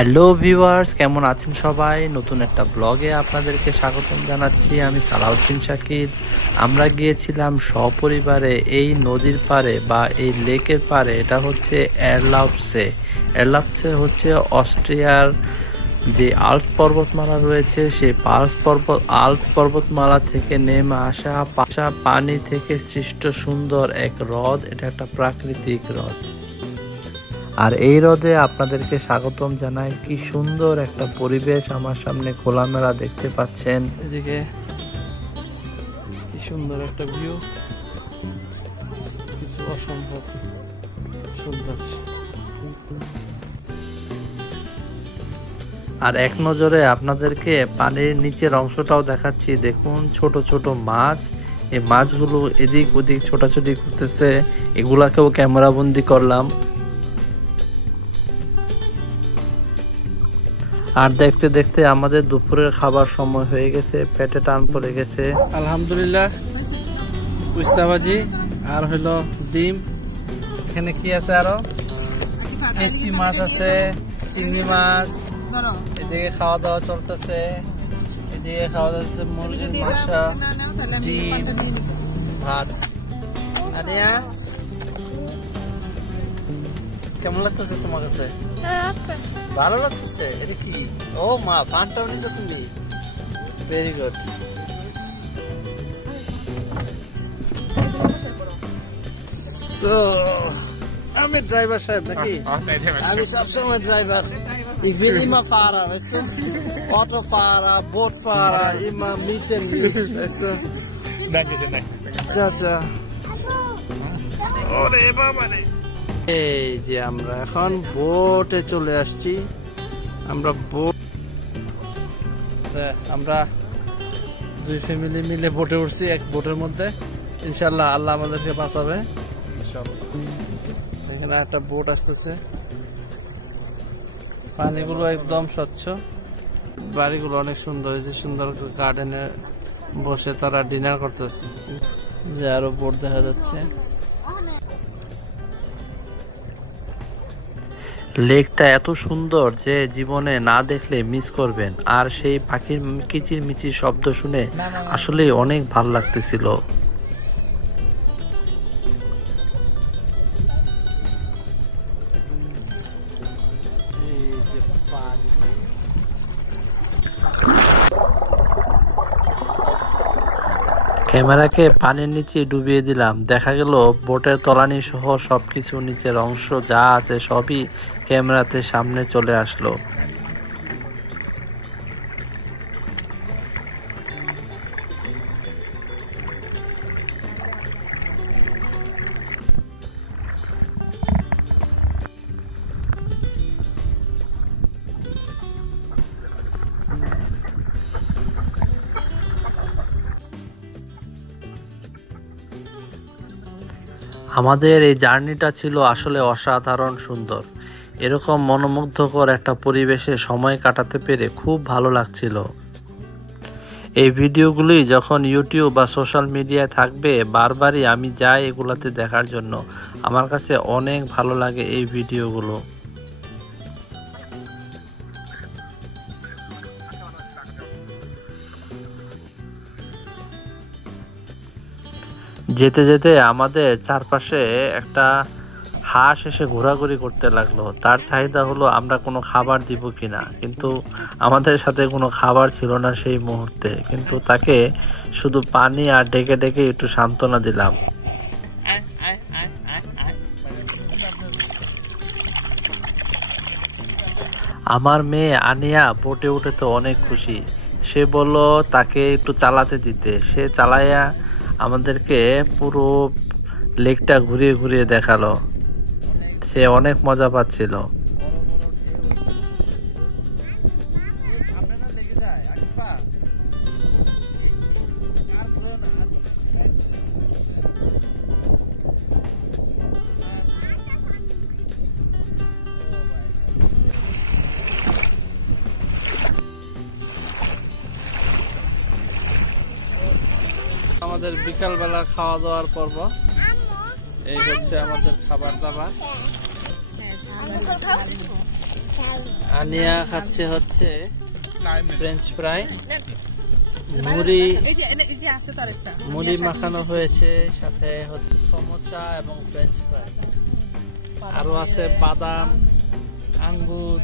Hello viewers, কেমন আছেন সবাই? নতুন একটা ব্লগে আপনাদেরকে স্বাগতম জানাচ্ছি। আমি সালাউদ্দিন শাকির। আমরা গিয়েছিলাম সপরিবারে এই নদীর পাড়ে বা এই লেকের পাড়ে। এটা হচ্ছে এরলাউসে। এরলাউসে হচ্ছে অস্ট্রিয়ার যে আল্পস পর্বতমালা রয়েছে, সেই আল্পস পর্বতমালা থেকে নেমে আসা পানি থেকে সৃষ্ট সুন্দর এক হ্রদ। এটা একটা প্রাকৃতিক হ্রদ। আর এই হ্রদে আপনাদেরকে স্বাগতম জানাই। কি সুন্দর একটা পরিবেশ আমার সামনে খোলামেলা দেখতে পাচ্ছেন। এদিকে কি সুন্দর একটা ভিউ, কিছু অসম্ভব সুন্দর। আর এক নজরে আপনাদেরকে পানির নিচের অংশটাও দেখাচ্ছি। দেখুন ছোট ছোট মাছ, এই মাছগুলো এদিক ওদিক ছোটাছুটি করতেছে। এগুলাকেও ক্যামেরা বন্দি করলাম। আর দেখতে দেখতে আমাদের দুপুরের খাবার সময় হয়ে গেছে, পেটে টান পড়ে গেছে। আলহামদুলিল্লাহ, কুস্তা ভাজি আর হলো ডিম। এখানে কি আছে আরো? মিষ্টি মাছ আছে, চিংড়ি মাছ। এদিকে খাওয়া দাওয়া চলতেছে। এদিকে খাওয়া দাওয়া চলতেছে মুরগির মাংস, ডিম, ভাত। আরিয়া, কেমন লাগতেছে তোমার কাছে? ভালো লাগতেছে। এটা কি? ও মা, পানটাও নিছো তুমি? Very good. তো আমি ড্রাইভার সাহেব নাকি? আমি সবসময় driver. Ich bin immer Fahrer, weißt du? Autofahrer, Bootfahrer, immer mieten. Weißt du? Danke schön. আচ্ছা। ওরে বাবা রে। এই যে আমরা এখন বোটে চলে আসছি। আমরা দুই ফ্যামিলি মিলে বোটে উঠছি, এক বোটের মধ্যে। ইনশাল্লাহ আল্লাহ আমাদেরকে বাঁচাবে। এখানে একটা বোট আসতেছে, পানিগুলো একদম স্বচ্ছ, বাড়িগুলো অনেক সুন্দর হয়েছে। সুন্দর গার্ডেনে বসে তারা ডিনার করতেছে। যে আরো বোট দেখা যাচ্ছে। লেকটা এত সুন্দর যে জীবনে না দেখলে মিস করবেন। আর সেই পাখির কিচির মিচির শব্দ শুনে আসলে অনেক ভালো লাগতেছিল। ক্যামেরাকে পানির নিচে ডুবিয়ে দিলাম। দেখা গেল বোটের তলানি সহ সবকিছু, নিচের অংশ যা আছে সবই ক্যামেরাতে সামনে চলে আসলো। আমাদের এই জার্নিটা ছিল আসলে অসাধারণ সুন্দর। এরকম মনোমুগ্ধকর একটা পরিবেশে সময় কাটাতে পেরে খুব ভালো লাগছিল। এই ভিডিওগুলি যখন ইউটিউব বা সোশ্যাল মিডিয়ায় থাকবে, বারবারই আমি যাই এগুলাতে দেখার জন্য। আমার কাছে অনেক ভালো লাগে এই ভিডিওগুলো। যেতে যেতে আমাদের চারপাশে একটা হাঁস এসে ঘোরাঘুরি করতে লাগলো। তার চাহিদা হলো আমরা কোনো খাবার দিব কিনা, কিন্তু আমাদের সাথে কোনো খাবার ছিল না সেই মুহূর্তে। কিন্তু তাকে শুধু পানি আর ডেকে ডেকে একটু সান্ত্বনা দিলাম। আমার মেয়ে আনিয়া বোটে উঠে তো অনেক খুশি। সে বলল তাকে একটু চালাতে দিতে। সে চালাইয়া আমাদেরকে পুরো লেকটা ঘুরিয়ে ঘুরিয়ে দেখালো। সে অনেক মজা পাচ্ছিল। আমাদের বিকাল বেলার খাওয়া দাওয়ার পর্ব। এই হচ্ছে আমাদের খাবার দাবার। আনিয়া খাচ্ছে হচ্ছে ফ্রেঞ্চ ফ্রাই, মুড়ি মুড়ি মাখানো হয়েছে, সাথে হচ্ছে সমোসা এবং ফ্রেঞ্চ ফ্রাই, আরো আছে বাদাম, আঙ্গুর,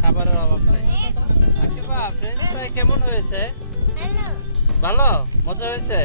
খাবারের অভাব নাই। ফ্রেঞ্চ ফ্রাই কেমন হয়েছে? ভালো, মজা হয়েছে।